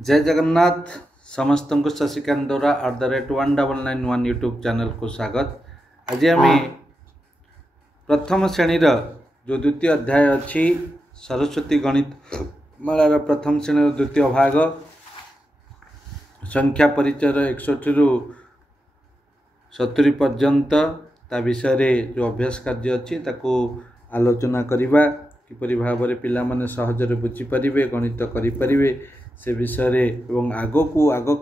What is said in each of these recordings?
जय जगन्नाथ समस्त को शशिकांत द्वारा @1991 यूट्यूब चैनल को स्वागत। आज आम प्रथम श्रेणी जो द्वितीय अध्याय अच्छी सरस्वती गणित मालार प्रथम श्रेणी द्वितीय भाग संख्या परिचय 61 रु 70 पर्यंत ता विषय जो अभ्यास कार्य अच्छी ताको आलोचना करवा किपरि भाव में पिला माने सहजरे बुझी परिबे गणित करि परिबे से विषय एवं आग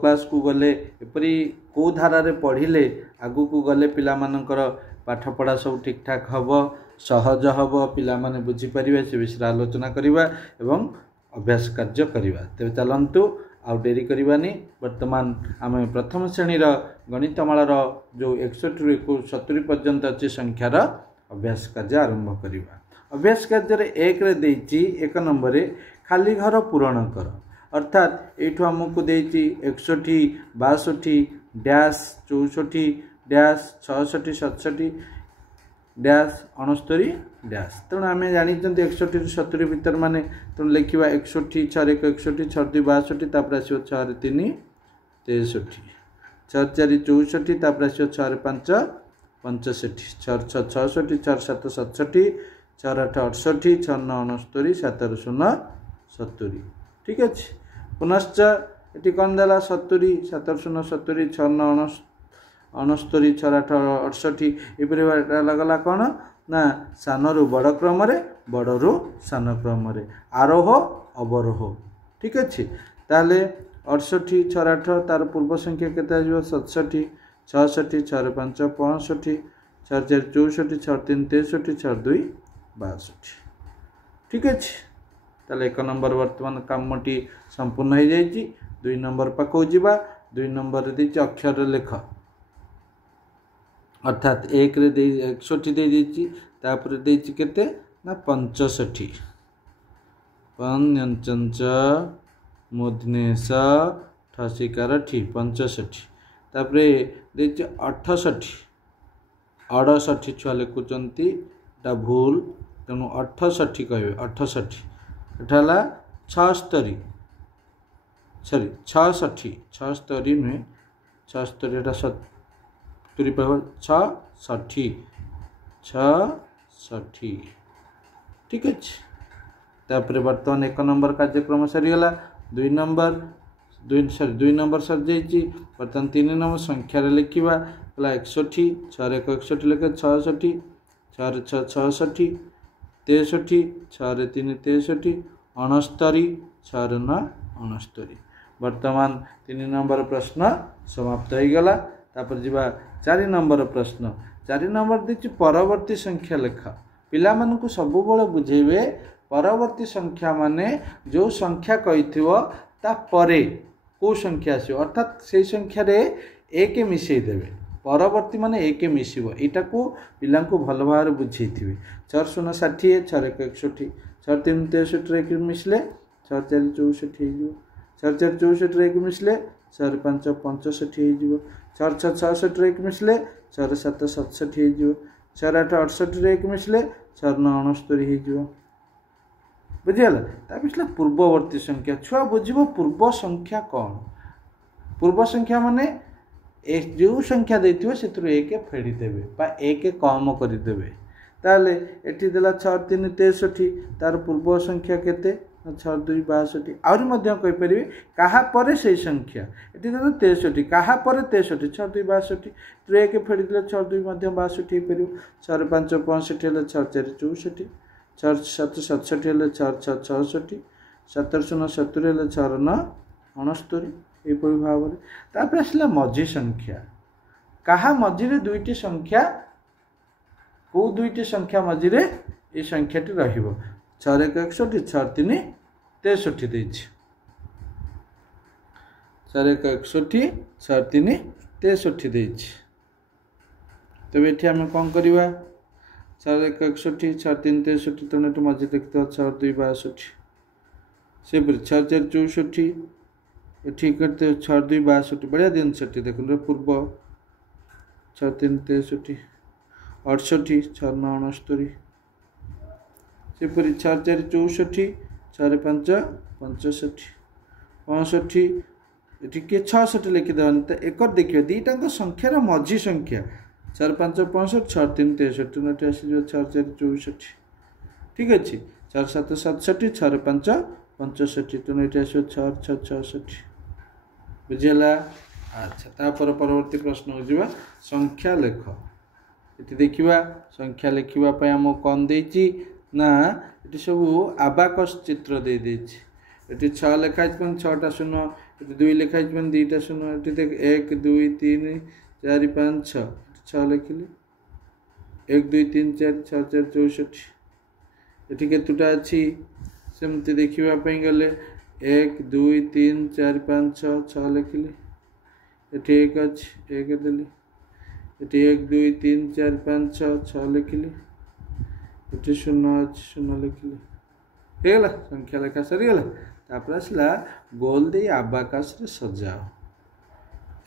क्लास को गले एपरी को धारा रे पढ़िले आगु को गले पिला मानकर पाठ पढ़ा सब ठीक ठाक हब सहज हब पिला माने बुझी परिबे से विषय आलोचना करवा एवं अभ्यास कार्य करवा। तेज चलतु आउ डेरी करवानी वर्तमान आम प्रथम श्रेणी गणितमालार जो 61 रु 70 पर्यंत अच्छी संख्यार अभ्यास कार्य आरंभ करवा। अभ्यास कार्य एक नंबर खाली घर पूरण कर अर्थात ये आमको देती 61 62 डैश 64 डैश 66 67 डैश 69 डैश तेणु आम जानी 61 रु 70 भितर माने तेणु लिखा 61 6 1 61 6 2 62 तापर आसो 6 3 63 6 4 64 तापर आसो 6 5 65 6 6 66 6 7 67 6 8 68 6 9 69 7 0 70 ठीक अच्छे। पुनश्च ये कौन देला 70 7 0 70 6 9 69 6 8 68 ये लगला कौन ना सान रु बड़ क्रम बड़ रु सान क्रम आरोह अवरोह ठीक अच्छे। ताले 68 6 8 तार पूर्व संख्या केते 67 66 6 5 65 6 4 64 6 3 63 6 2 62 ठीक अच्छे। ताले एक नंबर वर्तमान कामटी संपूर्ण हो जाएगी। 2 नंबर पाखो जीवा 2 नंबर दे अक्षर लेख अर्थात 1 रे दे 61 दे देची तापर देची केते ना 65 पंचंच मुद्नेश ठसिकार ठी 65 तापर देची 68 68 छुआ लिखुचंती ता भूल तेणु 68 कहबे 68 एठाला 76 सॉरी 66 76 नुहे 76 एटा 70 पर 66 66 ठीक अच्छे। तापर बर्तमान 1 नंबर कार्यक्रम सरीगला 2 नंबर 2 नंबर सर जाइए बर्तमान 3 नंबर संख्या लिखा 61 6 1 61 लिखे 66 6 6 66 63 6 3 63 69 6 9 69 वर्तमान 3 नंबर प्रश्न समाप्त हो गला। तापर जीवा 4 नंबर प्रश्न 4 नंबर देखिए परवर्ती संख्या लेखा पिला मानकु सब बळे बुझेबे परवर्ती संख्या माने जो संख्या कहिथिवो ता परे को संख्या आसो अर्थात से संख्या रे एक मिसई देबे परवर्ती माने एक मिसिबो एटा को पिला को भल भाव बुझे थे 4 0 60 6 1 61 6 3 63 एक मिसले 6 4 64 हो 6 4 64 एक मिसले 4 5 65 हो 4 6 66 एक मिसले 4 7 67 हो 4 8 68 एक मिसले 4 9 69 हो बुझिगला। ता पिछले पूर्ववर्ती संख्या छुआ बुझिबो पूर्व संख्या कौन पूर्व संख्या माने जो संख्या देथिबो सेतु एक फेड़ी देबे बा एक कम करि देबे ताले एठी देला 6 3 63 तार पूर्व संख्या केते 6 2 62 आउरी मध्य कहि परिबे काहा परे से संख्या एठी देला 63 काहा परे 63 6 2 62 तो एक फेड़ी देला 6 2 मध्य 62 हे परिबो 4 5 65 हेले 6 4 64 6 7 67 हेले 4 6 66 7 0 70 हेले 4 9 69 एपरि भाव में तापर आसला मझी संख्या कहा मझीरे दुईटी संख्या को दुईटी संख्या मझीरे ये संख्याटी रहिबो 6 1 61 6 3 63 देछि 4 1 61 6 3 63 देछि। तबे एठी हम कोन करबा 4 1 61 6 3 63 तने तो मझी देखतो 6 2 62 से 6 4 64 ठीक करते 6 2 62 बढ़िया दिन सटी देखो पूर्व 6 3 63 68 6 9 69 से 6 4 64 6 5 65 65 एटी किए 66 लिखिदेवानी तो एक देखिए दुईटाक संख्यार मझी संख्या 4 5 65 6 3 63 नोट आसीज 6 4 64 ठीक अच्छे 4 7 67 6 5 65 तो नोट आस 6 6 66 बुझीगला। अच्छा तापर परवर्ती प्रश्न हो जावा संख्या लेख ये देखा संख्या लिखापी आम कौन देती ना ये सब आबाकस चित्र दे देती ये 6 लिखाई 6टा शून्य ये 2 लिखाई 2टा शून्य ये देख 1 2 3 4 5 6 6 लिखिली 1 2 3 4 6 4 64 ये केतुटा अच्छी सेमती देखापी गले 1 2 3 4 5 6 6 लिखिली ये 1 अच्छी 1 देली ये 1 2 3 4 5 6 6 लिखिली ये 0 अच्छी 0 लिखिली ହେଇଗଲା ସଂଖ୍ୟା ଲେଖା ସରିଗଲା। ତାପରେ ଆସିଲା ଗୋଲ ଦେଇ ଆବାକାଶ ରେ ସଜାଅ।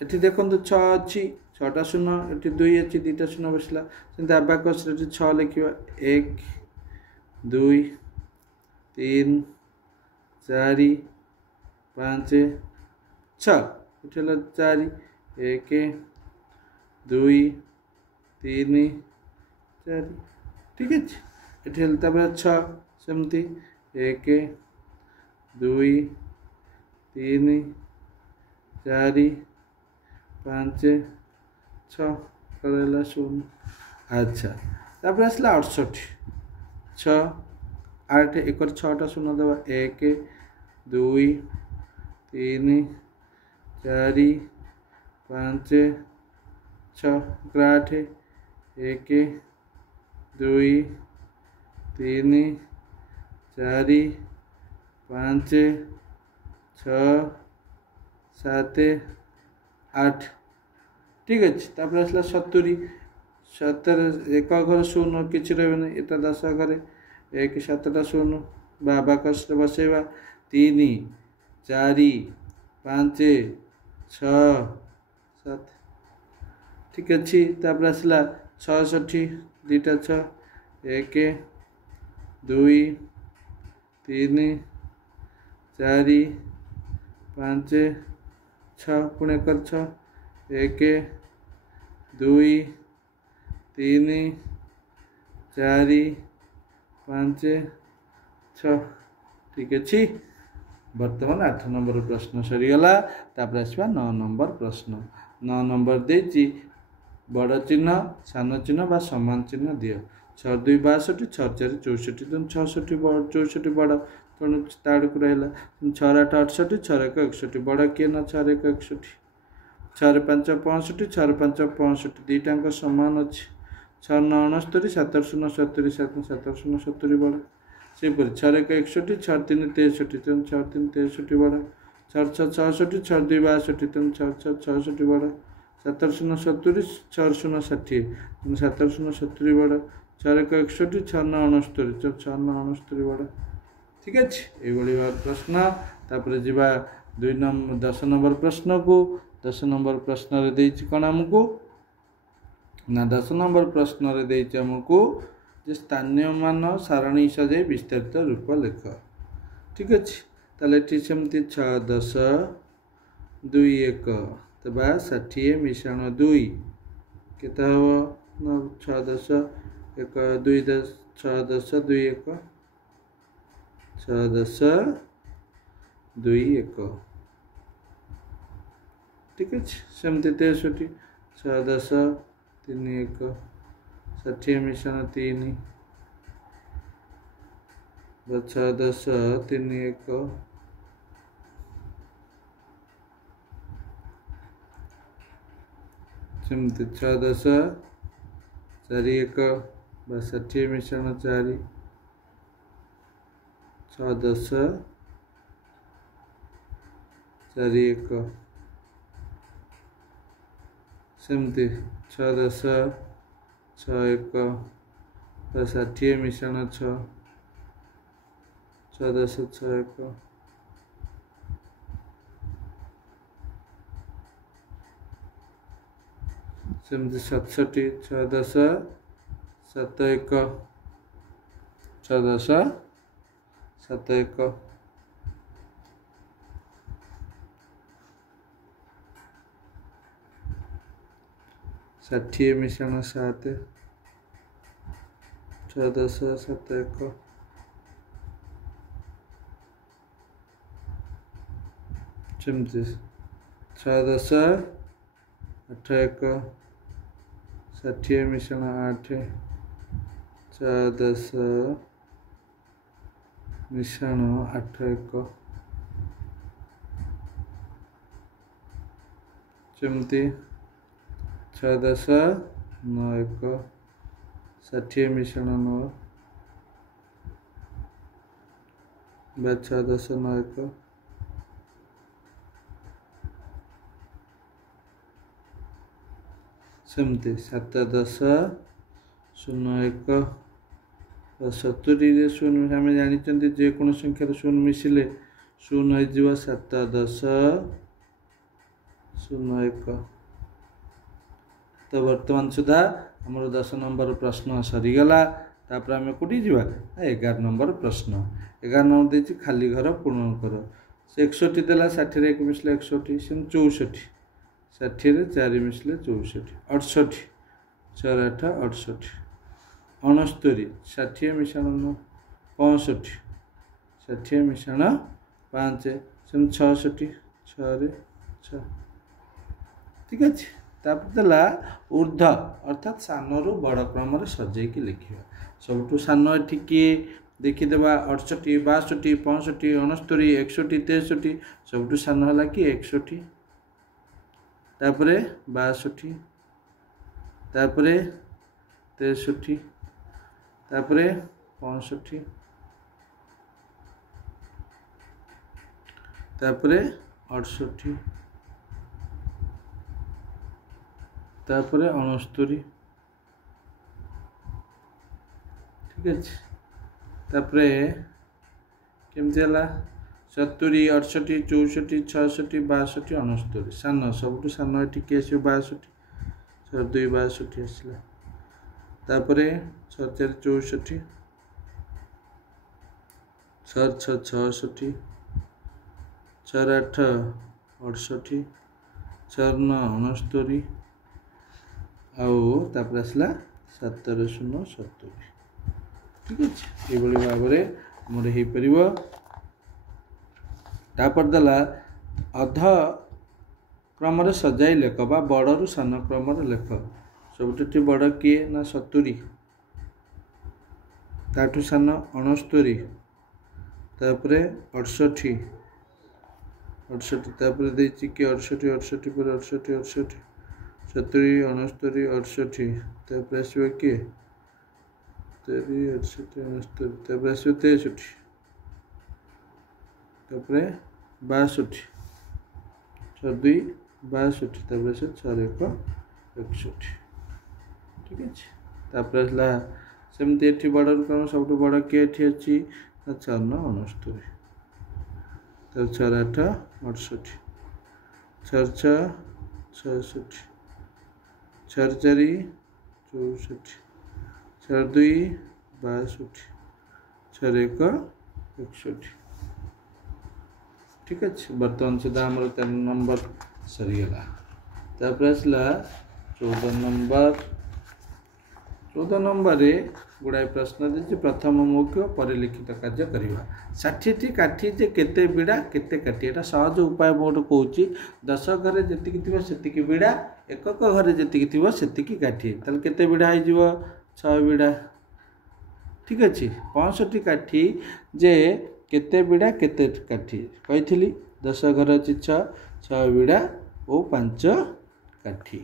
ଏଠି ଦେଖନ୍ତୁ 6 ଅଛି 6ଟା ଶୂନ ଏଠି 2 ଅଛି 2ଟା ଶୂନ ବସିଲା ସେମିତି ଆବାକାଶ ରେ ଏଠି 6 ଲେଖିବା 1 2 3 4 5 6 ଏଠି ହେଲା 4 1 2 3 4 ठीक ଅଛି ଏଠି ହେଲା ତାପରେ 6 ସେମିତି 1 2 3 4 5 6 करेला 0 अच्छा तापर आसला 68 6 8 एक 6टा शून्य देवा 1 2 3 4 5 6 8 1 2 3 4 5 6 7 8 ठीक अच्छे तापर आसला 70 70 एक घर शून्य किसी रही एटा 10 घरे 1 7टा शून्य बाबाकस बसैवा 3 4 5 6 7 ठीक अच्छे तापर आसला 66 2टा 6 1 2 3 4 5 6 पुणे कर 6 1 2 3 4 5 6 ठीक अच्छे बर्तमान 8 नंबर प्रश्न सरीगला तापर आसवा 9 नंबर प्रश्न 9 नंबर देची बड़ चिन्ह सान चिन्ह बा समान चिन्ह दियो 6 2 62 6 4 64 तेणु 66 64 बड़ तेणु ताड़क रहा 6 8 68 6 1 61 बड़ किए ना 6 1 61 6 5 65 6 5 65 दुईटाक सामान अच्छे 6 9 69 7 0 70 7 7 0 70 बड़ सेपरी 6 1 61 6 3 63 तेणु 6 3 63 बड़ 6 6 66 6 2 62 तेणु 6 6 66 बड़ 7 0 70 6 0 60 तेणु 7 0 70 बड़ 6 1 61 6 9 69 6 9 69 बड़ ठीक अच्छे ये प्रश्न तापर जीवा 10 नंबर प्रश्न को 10 नंबर प्रश्न रे कौन आमको ना 10 नंबर प्रश्न रे आमको जे स्थानीय मान सारणी सजाई विस्तारित रूप लेख ठीक अच्छे ताले सेमती 6 10 2 1 तबा 60 मिश्रण 2 केता हम ना 6 10 1 2 10 6 10 2 1 6 10 2 1 ठीक अच्छे सेमती 63 6 10 3 1 60 मिश्रण 3 6 10 3 1 सेमती 6 10 4 1 60 मिश्रण 4 6 10 4 1 सेमती 6 10 6 1 60 मिश्रण 6 6 10 6 1 सेमती 67 6 10 7 1 6 10 7 1 ଷାଠିଏ ମିଶାଣ 7 6 10 7 1 ସେମିତି 6 10 8 1 ଷାଠିଏ ମିଶାଣ 8 6 10 ମିଶାଣ 8 1 ସେମିତି 6 10 9 1 ଷାଠିଏ ମିଶାଣ 9 ବା 6 10 9 1 ସେମିତି 7 10 0 1 70 ଶୂନ ଆମେ ଜାଣିଛନ୍ତି ଯେକୌଣସି ସଂଖ୍ୟାରେ ଶୂନ ମିଶିଲେ ଶୂନ ହେଇଯିବ 7 10 0 1 ତ ବର୍ତ୍ତମାନ ସୁଦ୍ଧା ଆମର 10 ନମ୍ବର ପ୍ରଶ୍ନ ସରିଗଲା। ତାପରେ ଆମେ କୋଉଠି ଯିବା 11 ନମ୍ବର ପ୍ରଶ୍ନ 11 ନମ୍ବର ଦେଇଛି ଖାଲି ଘର ପୂରଣ କର। ସେ 61 ଦେଲା 60 ରେ 1 ମିଶିଲେ 61 ସେମିତି 64 60 ରେ 4 ମିଶିଲେ 64 68 4 8 68 69 ଷାଠିଏ ମିଶାଣ 9 65 ଷାଠିଏ ମିଶାଣ 5 ସେମିତି 66 6 ରେ 6 ଠିକ୍ ଅଛି। ତାପରେ ଦେଲା ଊର୍ଦ୍ଧ୍ୱ ଅର୍ଥାତ୍ ସାନରୁ ବଡ଼ କ୍ରମରେ ସଜେଇକି ଲେଖିବା। ସବୁଠୁ ସାନ ଏଠି କିଏ ଦେଖିଦେବା 68 62 65 69 61 63 ସବୁଠୁ ସାନ ହେଲା କି 61 ତାପରେ 62 ତାପରେ 63 ତାପରେ 65 ତାପରେ 68 ତାପରେ 69 ଠିକ୍ ଅଛି। ତାପରେ କେମିତି ହେଲା 70 68 64 66 62 69 ସାନ ସବୁଠୁ ସାନ ଏଠି କିଏ ଆସିବ 62 2 62 ଆସିଲା ତାପରେ 6 4 64 6 6 66 4 8 68 4 9 69 ଆଉ ତାପରେ ଆସିଲା 7 0 70 ଠିକ୍ ଅଛି। ଏଇଭଳି ଭାବରେ ଆମର ହେଇପାରିବ। ତାପରେ ଦେଲା ଅଧ କ୍ରମରେ ସଜାଇ ଲେଖ ବା ବଡ଼ରୁ ସାନ କ୍ରମରେ ଲେଖ। ସବୁଠୁ ବଡ଼ କିଏ ନା 70 ତାଠୁ ସାନ 69 ତାପରେ 68 ତାପରେ ଦେଇଛି କି 68 ପରେ 68 70 69 68 ତାପରେ ଆସିବ କିଏ 70 68 ତାପରେ ଆସିବ 63 ତାପରେ 62 6 2 62 ତାପରେ ଆସିବ 6 1 61 ଠିକ୍ ଅଛି। ତାପରେ ଆସିଲା ସେମିତି ଏଠି ବଡ଼ରୁ କ୍ରମ ସବୁଠୁ ବଡ଼ କିଏ ଏଠି ଅଛି ନା 4 9 69 ତାପରେ 4 8 68 4 6 66 4 4 64 4 2 62 4 1 61 ଠିକ୍ ଅଛି। ବର୍ତ୍ତମାନ ସୁଦ୍ଧା ଆମର 13 ନମ୍ବର ସରିଗଲା। ତାପରେ ଆସିଲା 14 ନମ୍ବର 14 ନମ୍ବରରେ ଗୁଡ଼ାଏ ପ୍ରଶ୍ନ ଦେଇଛି। ପ୍ରଥମ ମୁଖ୍ୟ ପରିଲିଖିତ କାର୍ଯ୍ୟ କରିବା। 60ଟି କାଠି ଯେ କେତେ ବିଡ଼ା କେତେ କାଠି ଏଇଟା ସହଜ ଉପାୟ ମୁଁ ଗୋଟେ କହୁଛି। 10 ଘରେ ଯେତିକି ଥିବ ସେତିକି ବିଡ଼ା ଏକକ ଘରେ ଯେତିକି ଥିବ ସେତିକି କାଠି ତାହେଲେ କେତେ ବିଡ଼ା ହେଇଯିବ 6 ବିଡ଼ା ଠିକ୍ ଅଛି। 65ଟି କାଠି ଯେ କେତେ ବିଡ଼ା କେତେ କାଠି କହିଥିଲି 10 ଘର ଅଛି 6 ବିଡ଼ା ଓ 5 କାଠି।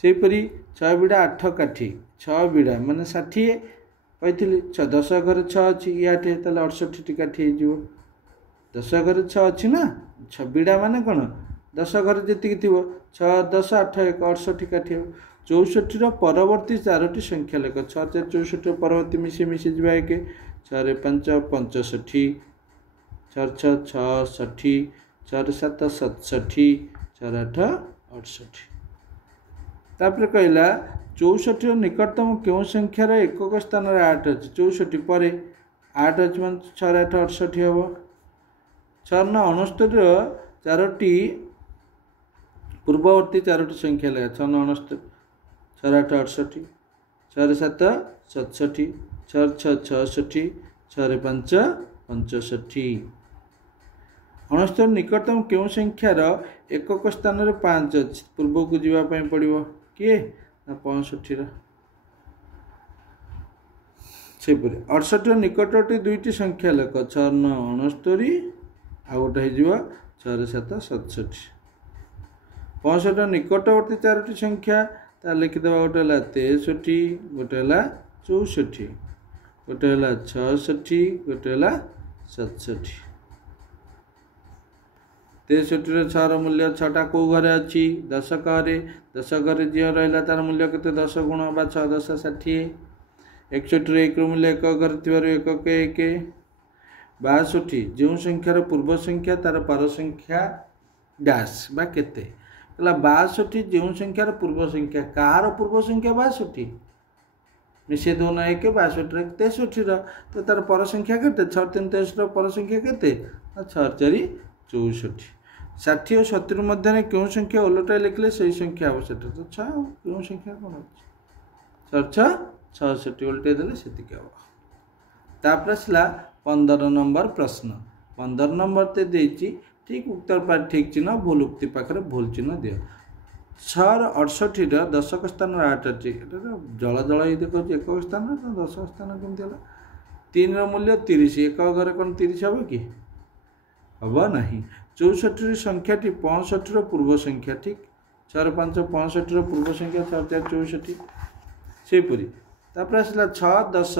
ସେହିପରି 6 ବିଡ଼ା 8 କାଠି 6 ବିଡ଼ା ମାନେ 60 କହିଥିଲି 10 ଘରେ 6 ଅଛି 8 ତାହେଲେ 68ଟି କାଠି ହେଇଯିବ। 10 ଘରେ 6 ଅଛି ନା 6 ବିଡ଼ା ମାନେ କ'ଣ 10 ଘରେ ଯେତିକି ଥିବ 6 10 8 1 68 କାଠି ହେବ। 64ର ପରବର୍ତ୍ତୀ 4ଟି ସଂଖ୍ୟା ଲେଖ। 6 4 64ର ପରବର୍ତ୍ତୀ ମିଶି ଯିବା 1 6 5 65 4 6 66 4 7 67 4 8 68 ତାପରେ କହିଲା 64ର ନିକଟତମ କେଉଁ ସଂଖ୍ୟାର ଏକକ ସ୍ଥାନରେ 8 ଅଛି 64 ପରେ 8 ଅଛି ମାନେ 6 8 68 ହେବ। 6 9 69ର 4ଟି ପୂର୍ବବର୍ତ୍ତୀ 4ଟି ସଂଖ୍ୟା ଲେଖା 6 9 69 6 8 68, 6 7 67, 6 6 66, 6 5 65। 69 निकटतम क्यों संख्यार एकक स्थान में 5 अच्छी पूर्व को जावाई पड़ो किए ना 65। सेपरी 68 निकटवर्ती दुईटी संख्या लेख 6 9 69 आ गोटे हो 6 7 67। 65 निकटवर्ती 4टी संख्या लिखिद गोटे है 63, गोटे है 64, गोटे है 66, गोटे है 67। 63 6 मूल्य 6टा कौ घरे अच्छी 10 घरे 10 घरे जी रहा तार मूल्य के 10 गुण 6 10 60। 61 1 मूल्य 1 घर थी 1 1 62 जो संख्यार पूर्व संख्या तार पर संख्या डैश बा केते 62 जो संख्यार पूर्व संख्या कार पूर्व संख्या 62 मिसे दो ना 1 62 63 तो तार पर संख्या के 6 3 23 पर संख्या के 6 4 64। 60 और 70 मध्य क्यों संख्या ओलटाई लिखले से संख्या आवश्यक तो 6 क्यों संख्या कौन अच्छे 6 66 उल्टे देले सेति हम। तापर आसला 15 नंबर प्रश्न। 15 नंबर ते देछि ठीक उत्तर पर ठीक चिन्ह भूल उक्ति पाखरे भूल चिन्ह दियो। 6 68 दशक स्थान 8 अच्छी जल जल ये देखो एक स्थान तो दशक स्थान केमती 3 मूल्य 30 एक घरे कौन 30 हम कि हम ना। 64 संख्याटी 65 पूर्व संख्या ठीक 6 5 65 पूर्व संख्या 6 4 64। सेपरी तापर आसला 6 10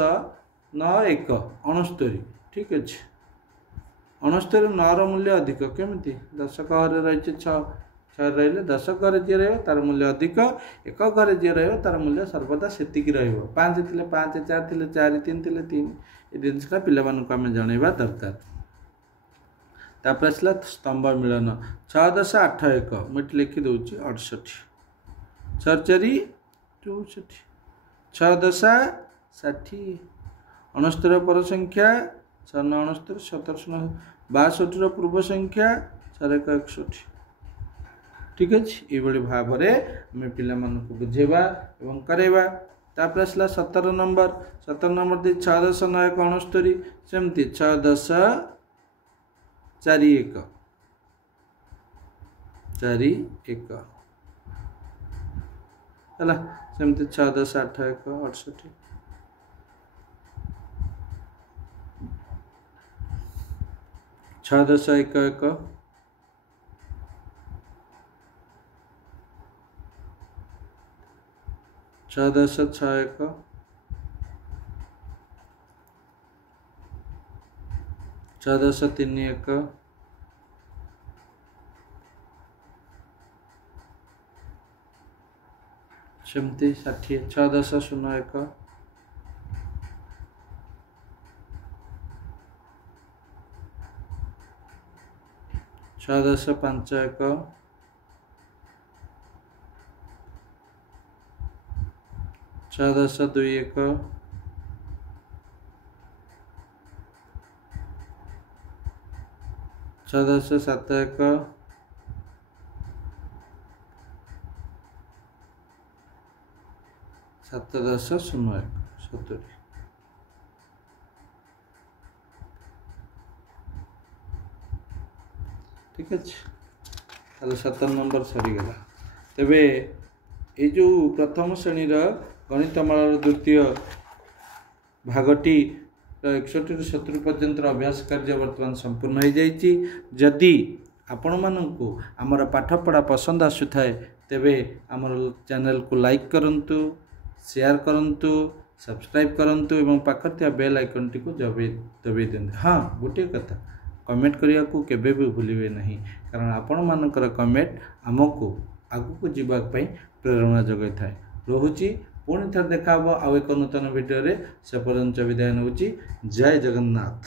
9 1 69 ठीक अच्छे 69 9 मूल्य अधिक केमी 10 घरे रही 6 रही 10 घरे जी रहा तार मूल्य अधिक 1 घरे जी रहा तार मूल्य सर्वदा सेतिकी रहिबो 5 थे 5 4 थे 4 3 थे 3 ये जिनसा पिलामानकु आमे जणैबा दरकार। तापर आसला स्तंभ मिलन 6 10 8 1 मुझे लिखि दूची 68 6 4 64 6 10 60 69 पर संख्या 6 9 69 17 62 पूर्व संख्या 4 1 61 ठीक अच्छे ये भाव में आम पिलामानकु बुझेबा एवं करेबा। तापर आसला 17 नंबर दे 6 10 9 1 69 सेमती 6 10 4 1 4 1 है सेमती 6 10 8 1 68 6 10 1 1 6 10 6 1 6 10 3 1 सेमती 60 6 10 0 1 6 10 5 1 6 10 2 1 6 10 7 1 7 10 0 1 70 ठीक अच्छे 17 नंबर सरीगला। तेबे ये जो प्रथम श्रेणी गणितमालार द्वितीय भागटी 61 ରୁ 70 पर्यंत अभ्यास कार्य वर्तमान संपूर्ण हो जाइए। जदि आपण मानू आमर पाठपढ़ा पसंद आसुए तेबे आमर चैनल को लाइक करंतु शेयर करंतु सब्सक्राइब करंतु एवं पाखर बेल आइकन टी को दबाई दिंतु। हाँ गोटे कथा कमेंट करने को केबे भी भूलिबे नहीं कारण आपण मानकर कमेंट आमको आगु को जीवाई प्रेरणा जगै थाए। रोची पुणी थे देखा आउ एक नूतन भिडियो से पर्यंत विदाय नौची। जय जगन्नाथ।